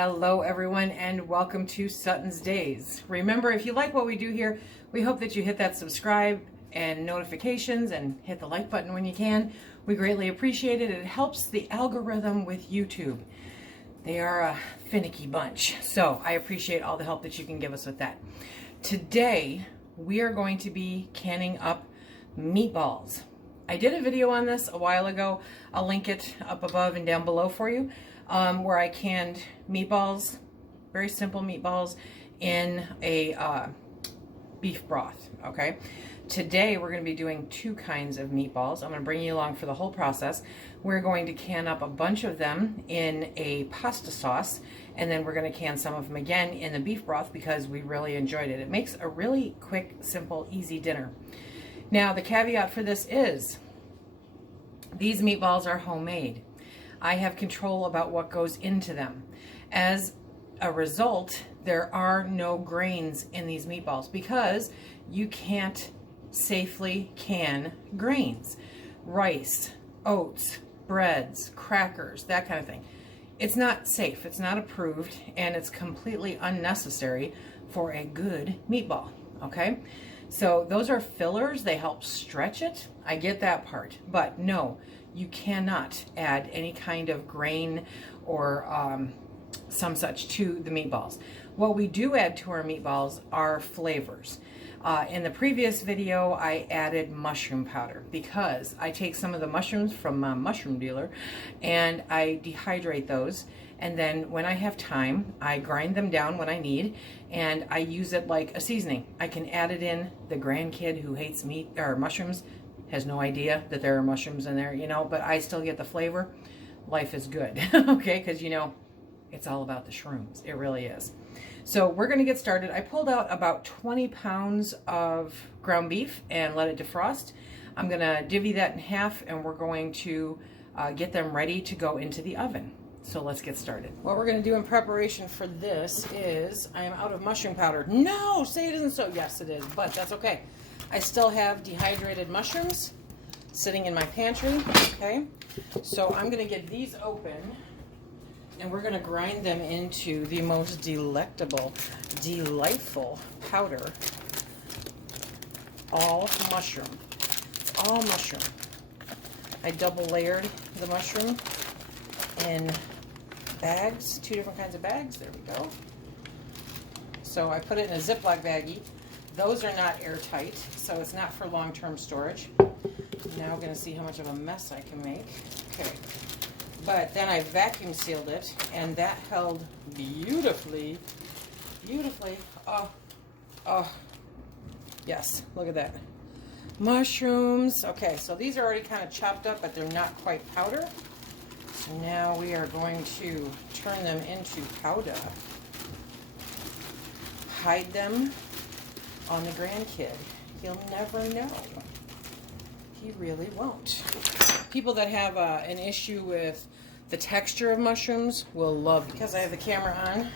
Hello everyone and welcome to SuttonsDaze. Remember, if you like what we do here, we hope that you hit that subscribe and notifications and hit the like button when you can. We greatly appreciate it. It helps the algorithm with YouTube. They are a finicky bunch, so I appreciate all the help that you can give us with that. Today, we are going to be canning up meatballs. I did a video on this a while ago. I'll link it up above and down below for you, where I canned meatballs, very simple meatballs, in a beef broth, okay? Today, we're going to be doing two kinds of meatballs. I'm going to bring you along for the whole process. We're going to can up a bunch of them in a pasta sauce, and then we're going to can some of them again in the beef broth because we really enjoyed it. It makes a really quick, simple, easy dinner. Now, the caveat for this is these meatballs are homemade. I have control about what goes into them. As a result, there are no grains in these meatballs because you can't safely can grains. Rice, oats, breads, crackers, that kind of thing. It's not safe, it's not approved, and it's completely unnecessary for a good meatball, okay? So those are fillers, they help stretch it. I get that part, but no, you cannot add any kind of grain or some such to the meatballs. What we do add to our meatballs are flavors. In the previous video, I added mushroom powder because I take some of the mushrooms from a mushroom dealer and I dehydrate those. And then when I have time, I grind them down when I need and I use it like a seasoning. I can add it in. The grandkid who hates meat or mushrooms has no idea that there are mushrooms in there, you know, but I still get the flavor. Life is good, okay? Because, you know, it's all about the shrooms. It really is. So we're going to get started. I pulled out about 20 pounds of ground beef and let it defrost. I'm going to divvy that in half and we're going to get them ready to go into the oven. So let's get started. What we're going to do in preparation for this is I am out of mushroom powder. No, say it isn't so. Yes, it is, but that's okay. I still have dehydrated mushrooms sitting in my pantry, okay? So I'm going to get these open and we're going to grind them into the most delectable, delightful powder. All mushroom. It's all mushroom. I double layered the mushroom in bags, 2 different kinds of bags. There we go. So I put it in a Ziploc baggie. Those are not airtight, so it's not for long-term storage. Now we're going to see how much of a mess I can make. Okay. But then I vacuum sealed it, and that held beautifully, beautifully. Oh, yes, look at that. Mushrooms. Okay, so these are already kind of chopped up, but they're not quite powder. So now we are going to turn them into powder. Hide them on the grandkid. He'll never know. He really won't. People that have an issue with the texture of mushrooms will love these. Because I have the camera on,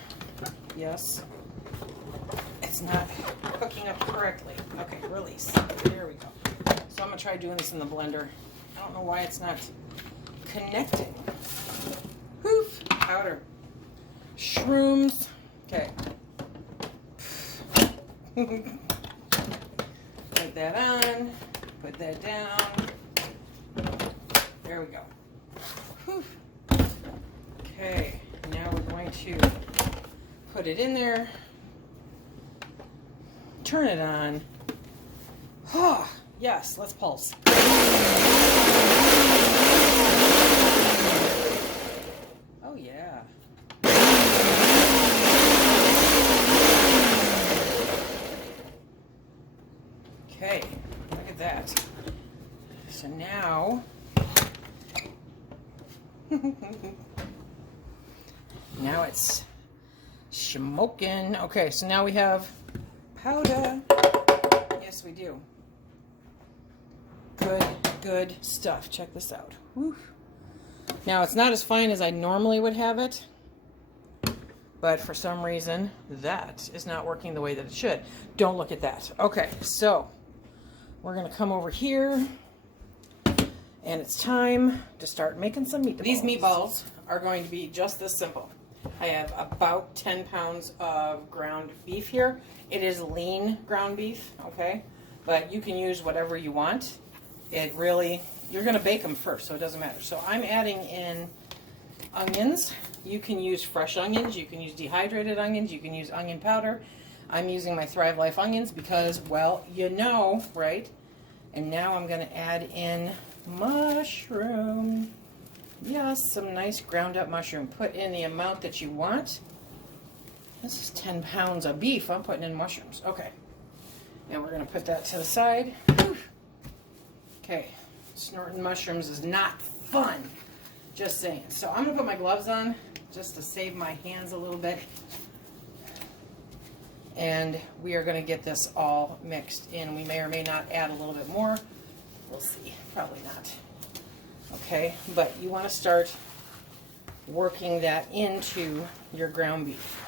yes, it's not hooking up correctly. Okay, release. There we go. So I'm going to try doing this in the blender. I don't know why it's not connecting. Poof, powder. Shrooms. Okay. Put that on. Put that down. There we go. Whew. Okay, now we're going to put it in there. Turn it on. Oh, yes, let's pulse. Oh, yeah. Okay, look at that. So now, now it's smoking. Okay, so now we have powder. Yes, we do. Good stuff. Check this out. Whew. Now, it's not as fine as I normally would have it, but for some reason, that is not working the way that it should. Don't look at that. Okay, so we're going to come over here. And it's time to start making some meatballs. These meatballs are going to be just this simple. I have about 10 pounds of ground beef here. It is lean ground beef, okay? But you can use whatever you want. It really, you're gonna bake them first, so it doesn't matter. So I'm adding in onions. You can use fresh onions, you can use dehydrated onions, you can use onion powder. I'm using my Thrive Life onions because, well, you know, right? And now I'm gonna add in mushroom. Yes, some nice ground up mushroom. Put in the amount that you want. This is 10 pounds of beef. I'm putting in mushrooms. Okay. And we're going to put that to the side. Okay. Snorting mushrooms is not fun. Just saying. So I'm going to put my gloves on just to save my hands a little bit. And we are going to get this all mixed in. We may or may not add a little bit more. We'll see. Probably not. Okay, but you want to start working that into your ground beef.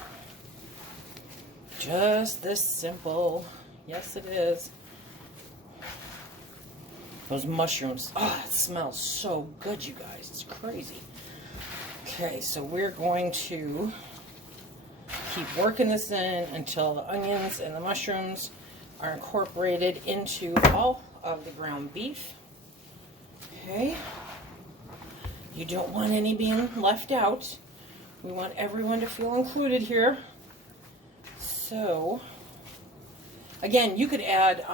Just this simple. Yes, it is. Those mushrooms. Oh, it smells so good, you guys. It's crazy. Okay, so we're going to keep working this in until the onions and the mushrooms are incorporated into all of the ground beef. Okay. You don't want any being left out. We want everyone to feel included here. So, again, you could add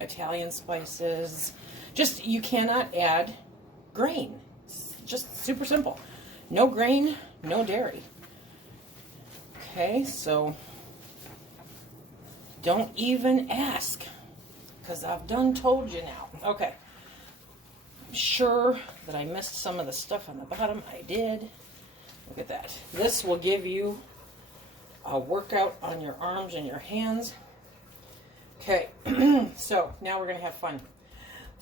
Italian spices. Just, you cannot add grain. It's just super simple. No grain, no dairy. Okay, so don't even ask, because I've done told you now. Okay. Sure that I missed some of the stuff on the bottom. I did. Look at that. This will give you a workout on your arms and your hands. Okay, so now we're going to have fun.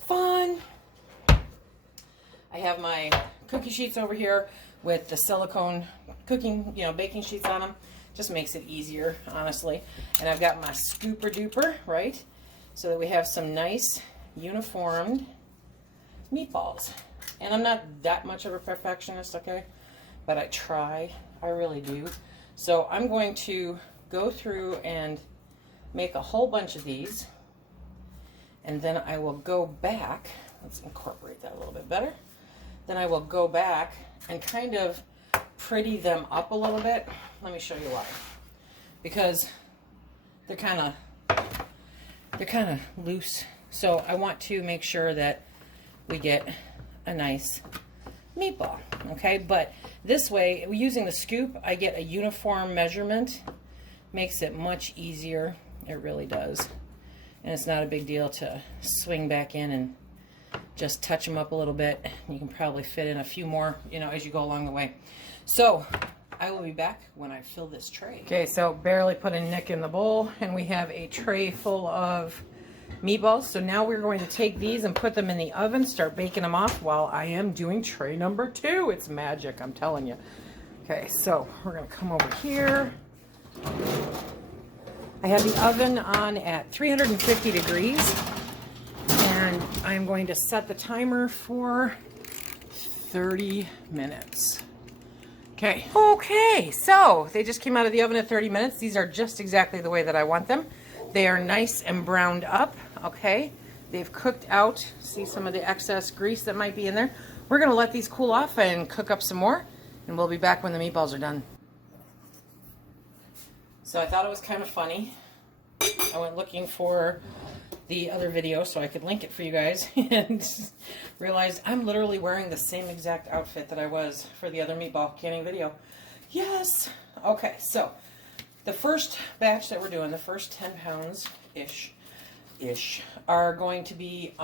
Fun! I have my cookie sheets over here with the silicone cooking, baking sheets on them. Just makes it easier, honestly. And I've got my scooper duper, right? So that we have some nice uniformed meatballs. And I'm not that much of a perfectionist, okay? But I try. I really do. So I'm going to go through and make a whole bunch of these. And then I will go back. Let's incorporate that a little bit better. Then I will go back and kind of pretty them up a little bit. Let me show you why. Because they're kind of loose. So I want to make sure that we get a nice meatball, okay? But this way, using the scoop, I get a uniform measurement. Makes it much easier. It really does. And it's not a big deal to swing back in and just touch them up a little bit. You can probably fit in a few more, as you go along the way. So I will be back when I fill this tray. Okay, so barely put a nick in the bowl, and we have a tray full of meatballs. So now we're going to take these and put them in the oven, start baking them off while I am doing tray number 2. It's magic, I'm telling you. Okay, so we're going to come over here. I have the oven on at 350 degrees, and I'm going to set the timer for 30 minutes. Okay, so they just came out of the oven at 30 minutes. These are just exactly the way that I want them. They are nice and browned up, okay? They've cooked out. See some of the excess grease that might be in there. We're going to let these cool off and cook up some more, and we'll be back when the meatballs are done. So I thought it was kind of funny. I went looking for the other video so I could link it for you guys and realized I'm literally wearing the same exact outfit that I was for the other meatball canning video. Yes! Okay, so the first batch that we're doing, the first 10 pounds-ish, are going to be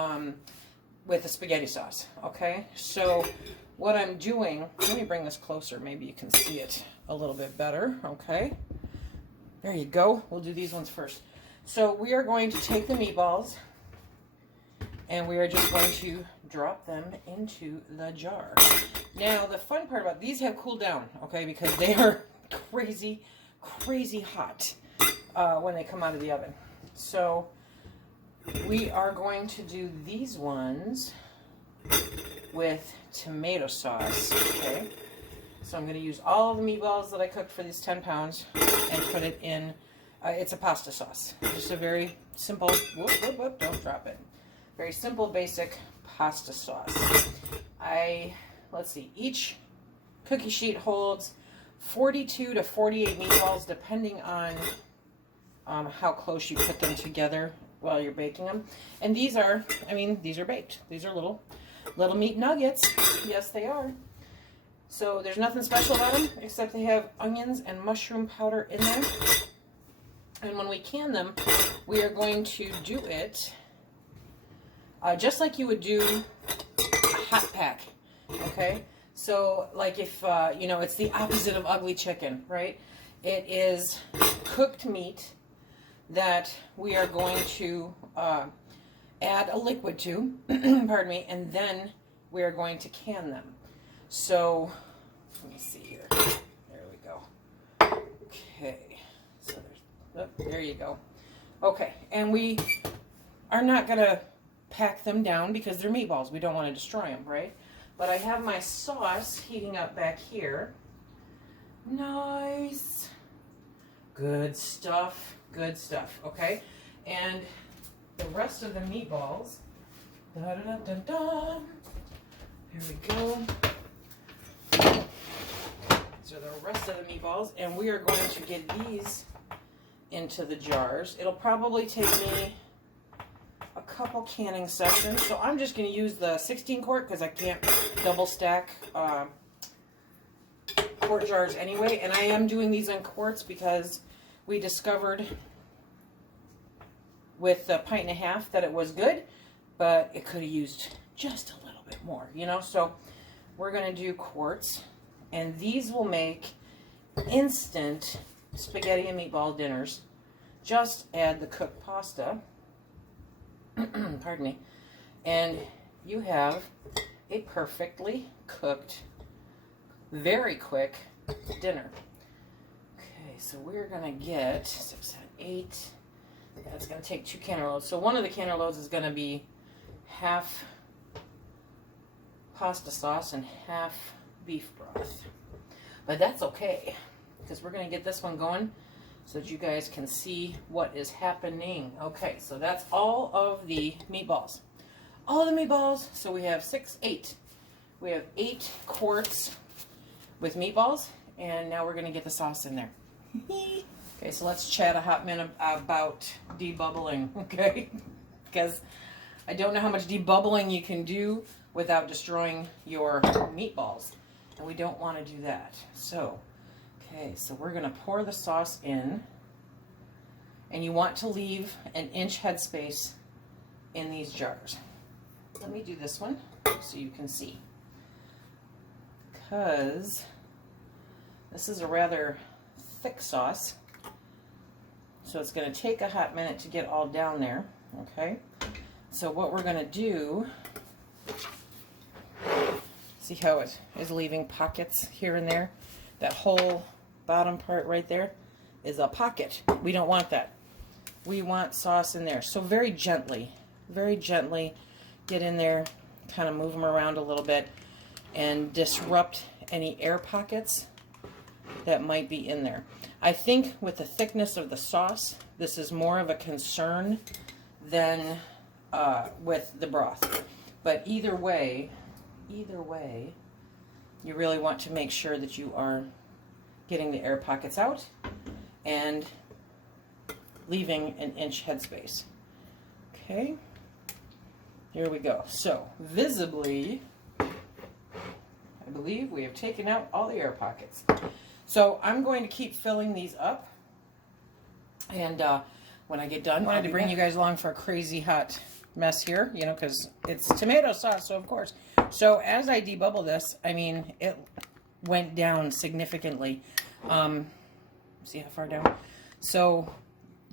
with the spaghetti sauce, okay? So what I'm doing, let me bring this closer, maybe you can see it a little bit better, okay? There you go. We'll do these ones first. So we are going to take the meatballs and we are just going to drop them into the jar. Now, the fun part about these have cooled down, okay, because they are crazy hot when they come out of the oven. So we are going to do these ones with tomato sauce, okay? So I'm going to use all of the meatballs that I cooked for these 10 pounds and put it in, it's a pasta sauce. Just a very simple, don't drop it. Very simple, basic pasta sauce. Let's see, each cookie sheet holds 42 to 48 meatballs, depending on how close you put them together while you're baking them. And these are baked. These are little meat nuggets. Yes, they are. So there's nothing special about them except they have onions and mushroom powder in there. And when we can them, we are going to do it just like you would do a hot pack, okay? So like if, it's the opposite of ugly chicken, right? It is cooked meat that we are going to add a liquid to, pardon me, and then we are going to can them. So, let me see here. There we go. Okay. So there you go. Okay, and we are not going to pack them down because they're meatballs. We don't want to destroy them, right? But I have my sauce heating up back here. Nice. Good stuff. Good stuff. Okay, and the rest of the meatballs. Da-da-da-da-da. Here we go. So the rest of the meatballs, and we are going to get these into the jars. It'll probably take me a couple canning sessions, so I'm just going to use the 16 quart because I can't double stack quart jars anyway, and I am doing these in quarts because we discovered with the 1.5 pints that it was good, but it could have used just a little bit more, so we're going to do quarts, and these will make instant spaghetti and meatball dinners. Just add the cooked pasta, pardon me, and you have a perfectly cooked, very quick dinner. Okay, so we're going to get 6, 7, 8. That's going to take 2 canner loads. So one of the canner loads is going to be half pasta sauce and half beef broth. But that's okay, because we're going to get this one going so that you guys can see what is happening. Okay, so that's all of the meatballs. All of the meatballs. So we have 8. We have 8 quarts with meatballs, and now we're going to get the sauce in there. Okay, so let's chat a hot minute about debubbling, okay? Because I don't know how much debubbling you can do without destroying your meatballs, and we don't want to do that. So, okay, so we're going to pour the sauce in, and you want to leave an inch headspace in these jars. Let me do this one so you can see, because this is a rather thick sauce. So it's going to take a hot minute to get all down there, okay? So what we're going to do, see how it is leaving pockets here and there? That whole bottom part right there is a pocket. We don't want that. We want sauce in there. So very gently get in there, kind of move them around a little bit, and disrupt any air pockets that might be in there. I think with the thickness of the sauce, this is more of a concern than with the broth. But either way, you really want to make sure that you are getting the air pockets out and leaving an inch headspace. Okay, here we go. So visibly, I believe we have taken out all the air pockets. So I'm going to keep filling these up, and when I get done, I wanted to bring you guys along for a crazy hot mess here, because it's tomato sauce, so of course. So as I debubble this, I mean, it went down significantly. See how far down? So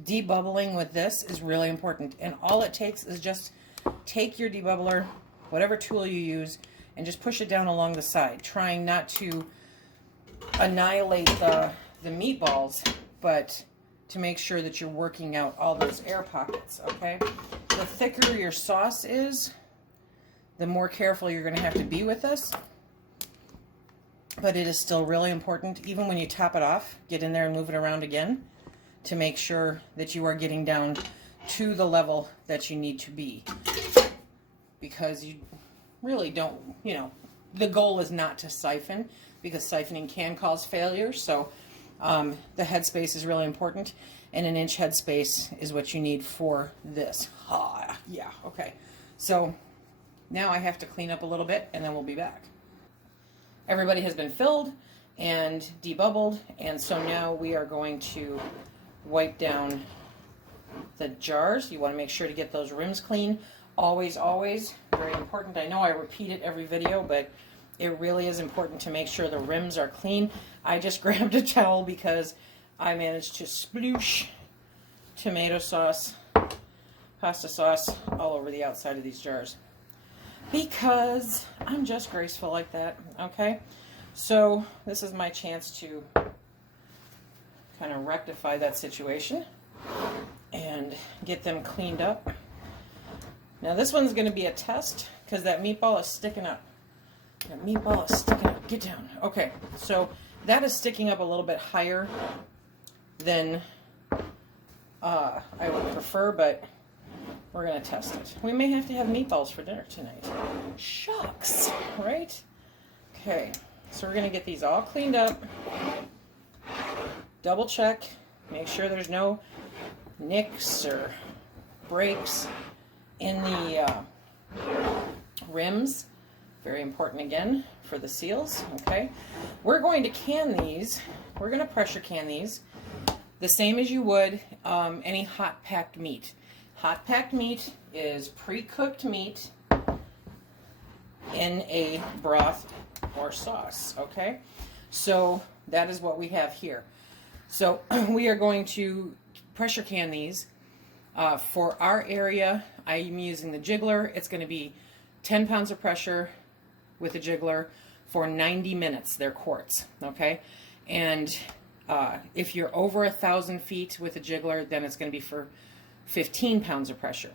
debubbling with this is really important, and all it takes is just take your debubbler, whatever tool you use, and just push it down along the side, trying not to annihilate the meatballs, but to make sure that you're working out all those air pockets, okay? The thicker your sauce is, the more careful you're going to have to be with this. but it is still really important, even when you top it off, get in there and move it around again to make sure that you are getting down to the level that you need to be. Because you really don't, you know, the goal is not to siphon, because siphoning can cause failure. So the headspace is really important, and an inch headspace is what you need for this. Yeah, okay. So now I have to clean up a little bit, and then we'll be back. Everybody has been filled and debubbled, and so now we are going to wipe down the jars. You want to make sure to get those rims clean. Always, always, very important. I know I repeat it every video, but it really is important to make sure the rims are clean. I just grabbed a towel because I managed to sploosh tomato sauce, pasta sauce all over the outside of these jars. Because I'm just graceful like that, okay? So this is my chance to kind of rectify that situation and get them cleaned up. Now this one's going to be a test because that meatball is sticking up. That meatball is sticking up. Get down. Okay, so that is sticking up a little bit higher than I would prefer, but we're going to test it. We may have to have meatballs for dinner tonight. Shucks, right? Okay, so we're going to get these all cleaned up. Double check. Make sure there's no nicks or breaks in the rims. Very important again for the seals, okay? We're going to can these. We're going to pressure can these the same as you would any hot packed meat. Hot packed meat is pre-cooked meat in a broth or sauce, okay? So that is what we have here. So we are going to pressure can these. For our area, I'm using the jiggler. It's going to be 10 pounds of pressure with a jiggler for 90 minutes. They're quarts, okay? And if you're over 1,000 feet with a jiggler, then it's going to be for 15 pounds of pressure.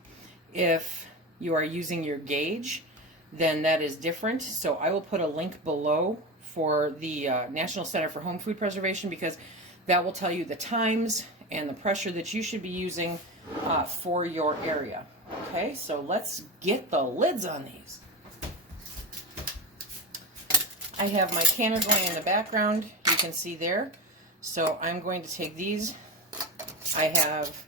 If you are using your gauge, then that is different. So I will put a link below for the National Center for Home Food Preservation, because that will tell you the times and the pressure that you should be using for your area. Okay, so let's get the lids on these. I have my canner going in the background, you can see there. So I'm going to take these. I have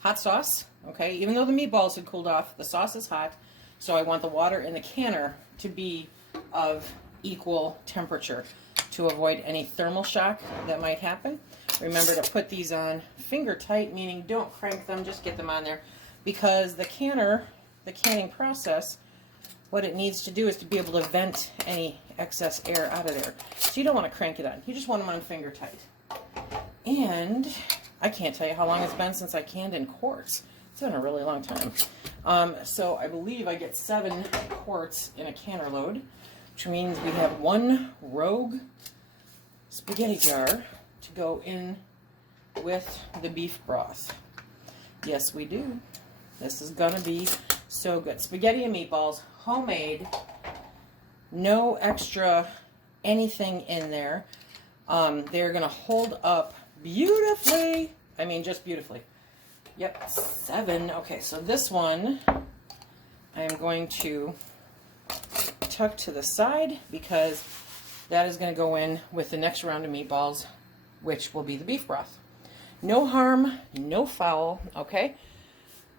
hot sauce, okay? Even though the meatballs had cooled off, the sauce is hot, so I want the water in the canner to be of equal temperature to avoid any thermal shock that might happen. Remember to put these on finger tight, meaning don't crank them, just get them on there, because the canner, the canning process, what it needs to do is to be able to vent any excess air out of there. So you don't want to crank it on, you just want them on finger tight. And I can't tell you how long it's been since I canned in quarts. It's been a really long time. So I believe I get 7 quarts in a canner load, which means we have 1 rogue spaghetti jar to go in with the beef broth. Yes, we do. This is gonna be so good. Spaghetti and meatballs, homemade, no extra anything in there. They're gonna hold up beautifully. I mean, just beautifully. Yep, 7. Okay, so this one I'm going to tuck to the side because that is going to go in with the next round of meatballs, which will be the beef broth. No harm, no foul, okay?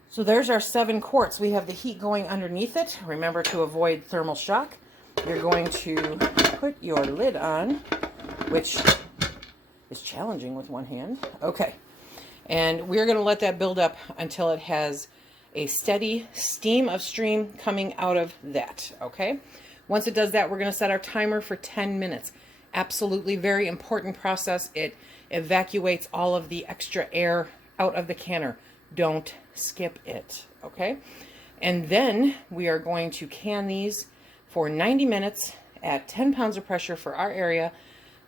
So there's our 7 quarts. We have the heat going underneath it. Remember to avoid thermal shock. You're going to put your lid on, which is challenging with one hand. Okay. And we're going to let that build up until it has a steady stream of steam coming out of that, okay? Once it does that, we're going to set our timer for 10 minutes. Absolutely very important process. It evacuates all of the extra air out of the canner. Don't skip it, okay? And then we are going to can these for 90 minutes at 10 pounds of pressure for our area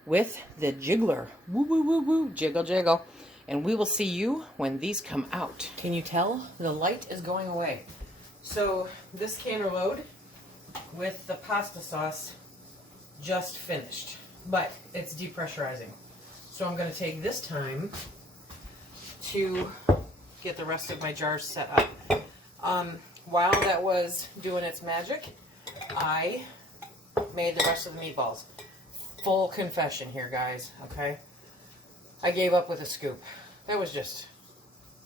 with the jiggler. Woo, woo, woo, woo, jiggle, jiggle. And we will see you when these come out. Can you tell? The light is going away. So this canner load with the pasta sauce just finished. but it's depressurizing. So I'm going to take this time to get the rest of my jars set up. While that was doing its magic, I made the rest of the meatballs. Full confession here, guys, okay? I gave up with a scoop. That was just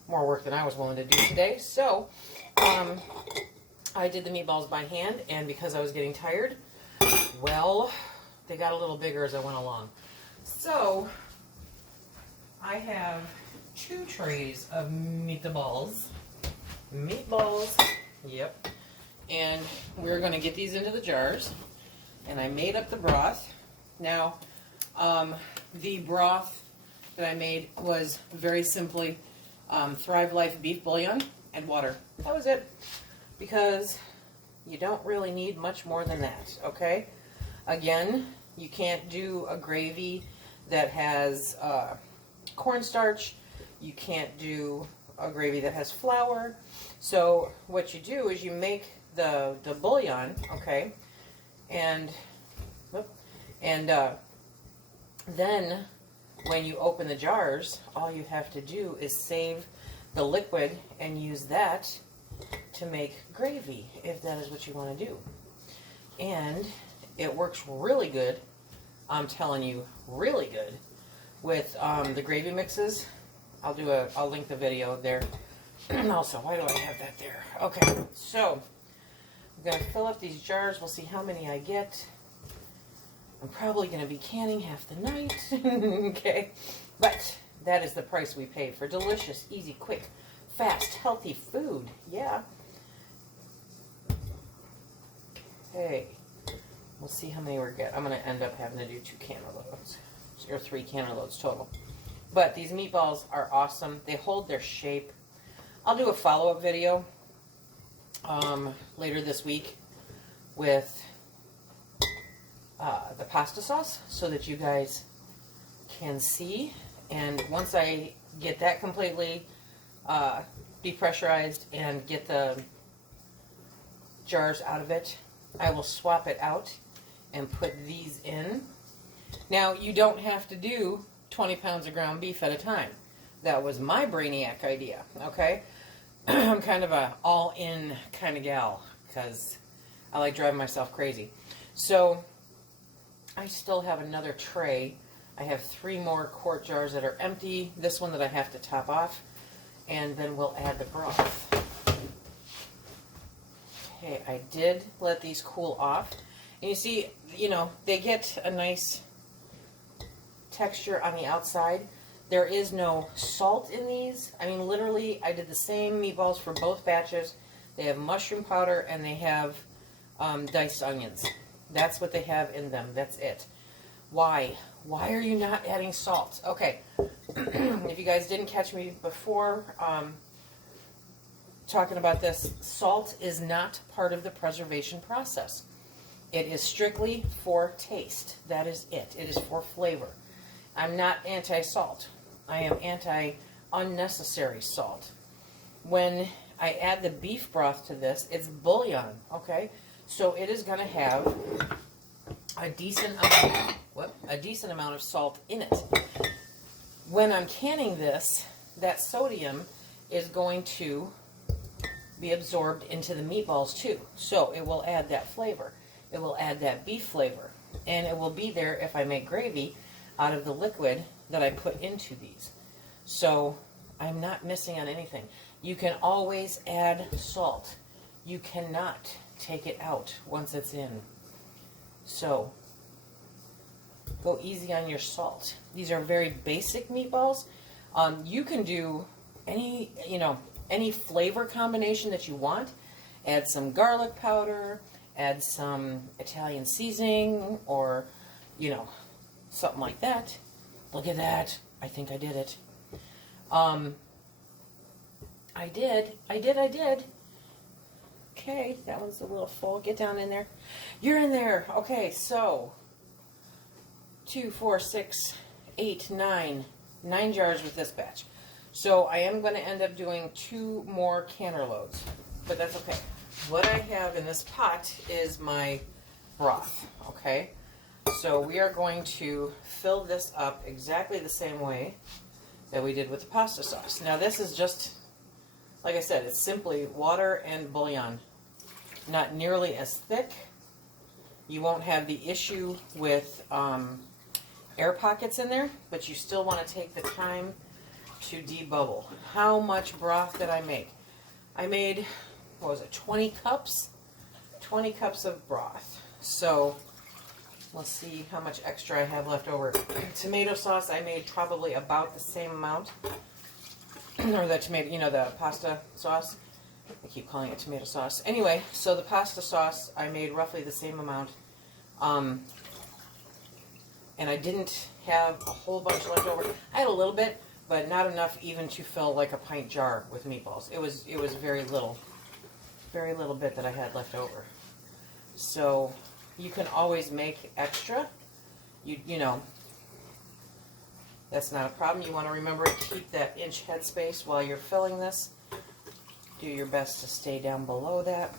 more work than I was willing to do today. So, I did the meatballs by hand, and because I was getting tired, well, they got a little bigger as I went along. So, I have 2 trays of meatballs. Meatballs, yep. And we're going to get these into the jars. And I made up the broth. Now, the broth that I made was very simply Thrive Life beef bouillon and water. That was it. Because you don't really need much more than that, okay? Again, you can't do a gravy that has cornstarch. You can't do a gravy that has flour. So what you do is you make the bouillon, okay? And then when you open the jars, all you have to do is save the liquid and use that to make gravy, if that is what you want to do. And it works really good, I'm telling you, really good, with the gravy mixes. I'll link the video there. Also, why do I have that there? Okay, so I'm going to fill up these jars. We'll see how many I get. I'm probably going to be canning half the night. Okay, but that is the price we pay for delicious, easy, quick, fast, healthy food. Yeah. Okay, we'll see how many we get. I'm going to end up having to do 2 canner loads, or 3 canner loads total. But these meatballs are awesome. They hold their shape. I'll do a follow-up video later this week with the pasta sauce so that you guys can see. And once I get that completely depressurized and get the jars out of it, I will swap it out and put these in. Now, you don't have to do 20 pounds of ground beef at a time. That was my brainiac idea, okay? I'm kind of a all-in kind of gal because I like driving myself crazy. So I still have another tray. I have 3 more quart jars that are empty. This one that I have to top off. And then we'll add the broth. Okay, I did let these cool off. And you see, you know, they get a nice texture on the outside. There is no salt in these. I mean, literally, I did the same meatballs for both batches. They have mushroom powder and they have diced onions. That's what they have in them. That's it. Why? Why are you not adding salt? Okay, if you guys didn't catch me before talking about this, salt is not part of the preservation process. It is strictly for taste. That is it. It is for flavor. I'm not anti-salt. I am anti-unnecessary salt. When I add the beef broth to this, it's bouillon, okay? So it is going to have a decent amount of salt in it. When I'm canning this, that sodium is going to be absorbed into the meatballs too. So it will add that flavor. It will add that beef flavor. And it will be there if I make gravy out of the liquid that I put into these. So I'm not missing on anything. You can always add salt. You cannot take it out once it's in. So go easy on your salt. These are very basic meatballs. You can do any flavor combination that you want. Add some garlic powder, add some Italian seasoning, or something like that. Look at that. I think I did it. I did. Okay, that one's a little full. Get down in there. You're in there. Okay, so 2, 4, 6, 8, 9 jars with this batch. So I am going to end up doing 2 more canner loads, but that's okay. What I have in this pot is my broth, okay? So we are going to fill this up exactly the same way that we did with the pasta sauce. Now this is just, like I said, it's simply water and bouillon. Not nearly as thick. You won't have the issue with air pockets in there, but you still want to take the time to debubble. How much broth did I make? I made, what was it, 20 cups? 20 cups of broth. So let's see how much extra I have left over. Tomato sauce, I made probably about the same amount. Or the tomato, you know, the pasta sauce. I keep calling it tomato sauce. Anyway, so the pasta sauce, I made roughly the same amount. And I didn't have a whole bunch left over. I had a little bit, but not enough even to fill like a pint jar with meatballs. It was very little bit that I had left over. So you can always make extra. You know, that's not a problem. You want to remember to keep that inch headspace while you're filling this. Do your best to stay down below that.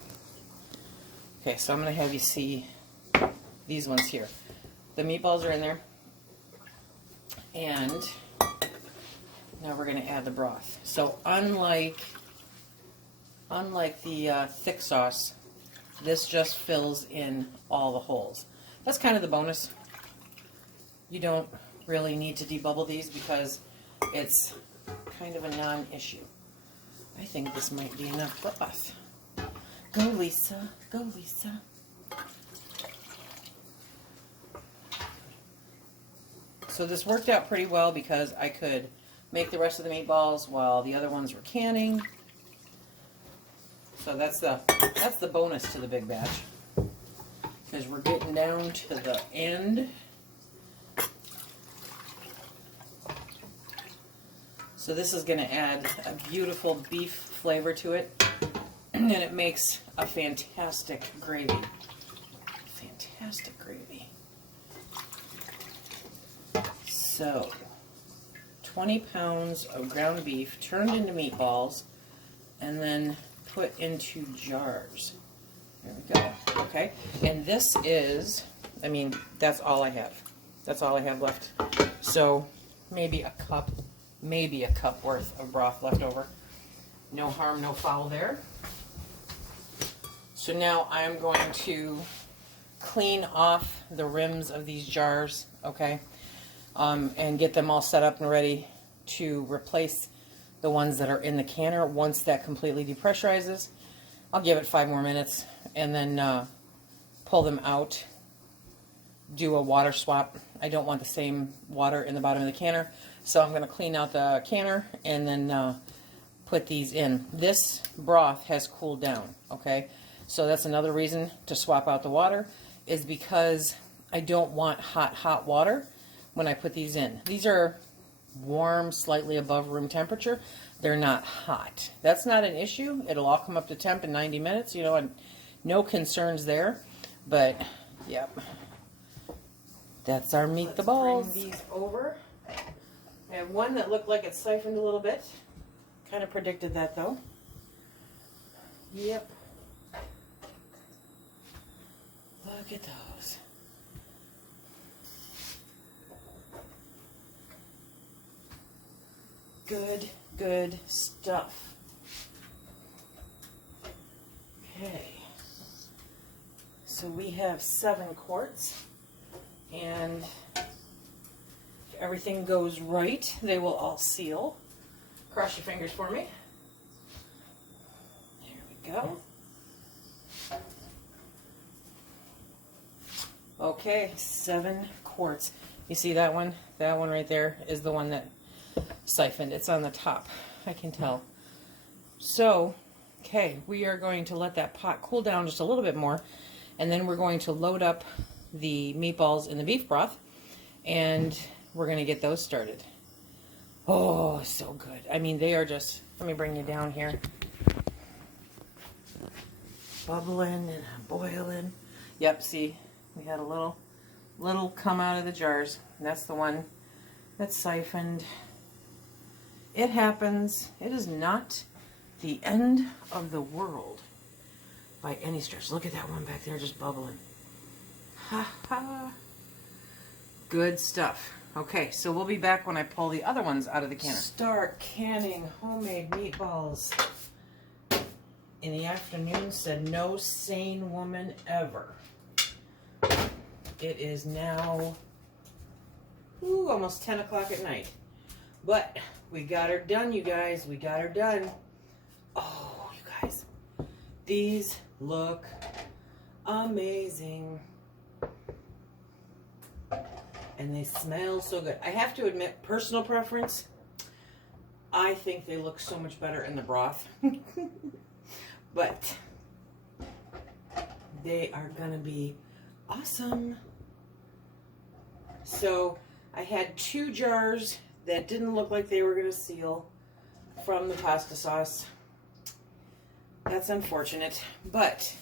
Okay, so I'm going to have you see these ones here. The meatballs are in there. And now we're going to add the broth. So unlike the thick sauce, this just fills in all the holes. That's kind of the bonus. You don't really need to debubble these because it's kind of a non-issue. I think this might be enough broth. Go, Lisa. Go, Lisa. So this worked out pretty well because I could make the rest of the meatballs while the other ones were canning. So that's the bonus to the big batch, because we're getting down to the end. So this is going to add a beautiful beef flavor to it, and it makes a fantastic gravy. Fantastic gravy. So 20 pounds of ground beef turned into meatballs and then put into jars. There we go. Okay. And this is, I mean, that's all I have. That's all I have left. So maybe a cup worth of broth left over. No harm, no foul there. So now I'm going to clean off the rims of these jars, okay, and get them all set up and ready to replace the ones that are in the canner. Once that completely depressurizes, I'll give it 5 more minutes and then pull them out, do a water swap. I don't want the same water in the bottom of the canner, so I'm going to clean out the canner and then put these in. This broth has cooled down, okay? So that's another reason to swap out the water, is because I don't want hot water when I put these in. These are warm, slightly above room temperature. They're not hot. That's not an issue. It'll all come up to temp in 90 minutes, you know, and no concerns there. But, yep. That's our meat the balls. Bring these over. I have one that looked like it siphoned a little bit. Kind of predicted that though. Yep. Look at those. Good stuff. Okay. So we have 7 quarts, and if everything goes right, they will all seal. Cross your fingers for me. There we go. Okay, 7 quarts. You see that one? That one right there is the one that siphoned. It's on the top, I can tell. So, okay, we are going to let that pot cool down just a little bit more, and then we're going to load up the meatballs in the beef broth, and we're going to get those started. Oh, so good. I mean, they are just, let me bring you down here. Bubbling and boiling. Yep, see, we had a little come out of the jars. And that's the one that's siphoned. It happens. It is not the end of the world by any stretch. Look at that one back there just bubbling. Ha ha. Good stuff. Okay, so we'll be back when I pull the other ones out of the canner. Start canning homemade meatballs. In the afternoon said no sane woman ever. It is now almost 10 o'clock at night. But we got her done, you guys. We got her done. Oh, you guys. These look amazing. And they smell so good. I have to admit, personal preference, I think they look so much better in the broth. But they are gonna be awesome. So I had 2 jars that didn't look like they were gonna seal from the pasta sauce. That's unfortunate, but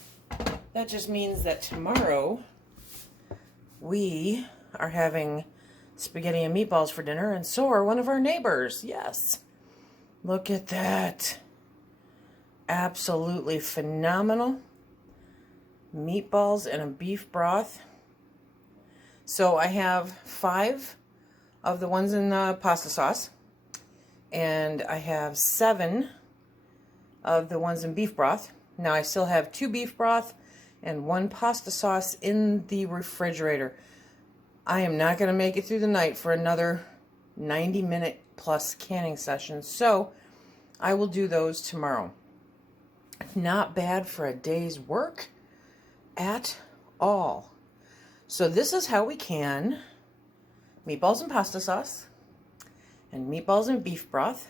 that just means that tomorrow we are having spaghetti and meatballs for dinner, and so are one of our neighbors. Yes. Look at that. Absolutely phenomenal. Meatballs and a beef broth. So I have 5 of the ones in pasta sauce, and I have 7 of the ones in beef broth. Now I still have 2 beef broth and 1 pasta sauce in the refrigerator. I am not going to make it through the night for another 90-minute plus canning session, so I will do those tomorrow. Not bad for a day's work at all. So this is how we can meatballs and pasta sauce and meatballs and beef broth.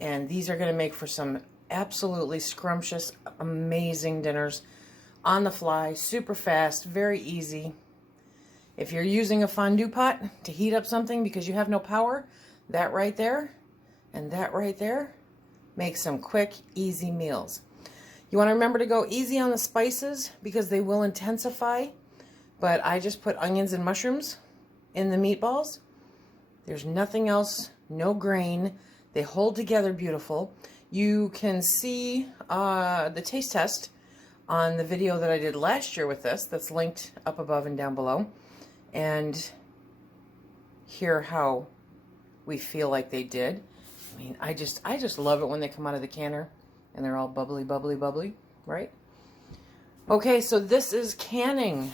And these are going to make for some absolutely scrumptious, amazing dinners on the fly, super fast, very easy. If you're using a fondue pot to heat up something because you have no power, that right there and that right there makes some quick, easy meals. You want to remember to go easy on the spices because they will intensify, but I just put onions and mushrooms in the meatballs. There's nothing else, no grain. They hold together beautiful. You can see the taste test on the video that I did last year with this. That's linked up above and down below. And hear how we feel like they did. I mean, I just love it when they come out of the canner and they're all bubbly, bubbly, bubbly, right? Okay, so this is canning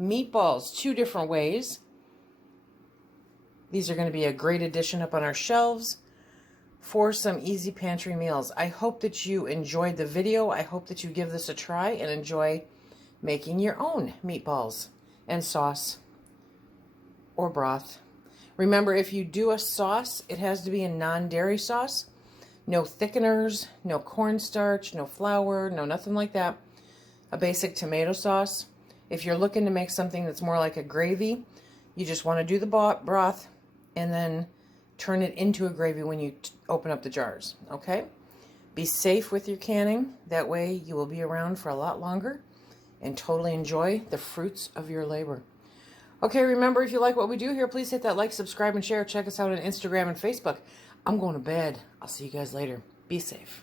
meatballs 2 different ways. These are going to be a great addition up on our shelves for some easy pantry meals. I hope that you enjoyed the video. I hope that you give this a try and enjoy making your own meatballs and sauce or broth. Remember, if you do a sauce, it has to be a non-dairy sauce. No thickeners, no cornstarch, no flour, no nothing like that. A basic tomato sauce. If you're looking to make something that's more like a gravy, you just want to do the broth and then turn it into a gravy when you open up the jars, okay? Be safe with your canning. That way you will be around for a lot longer and totally enjoy the fruits of your labor. Okay, remember, if you like what we do here, please hit that like, subscribe, and share. Check us out on Instagram and Facebook. I'm going to bed. I'll see you guys later. Be safe.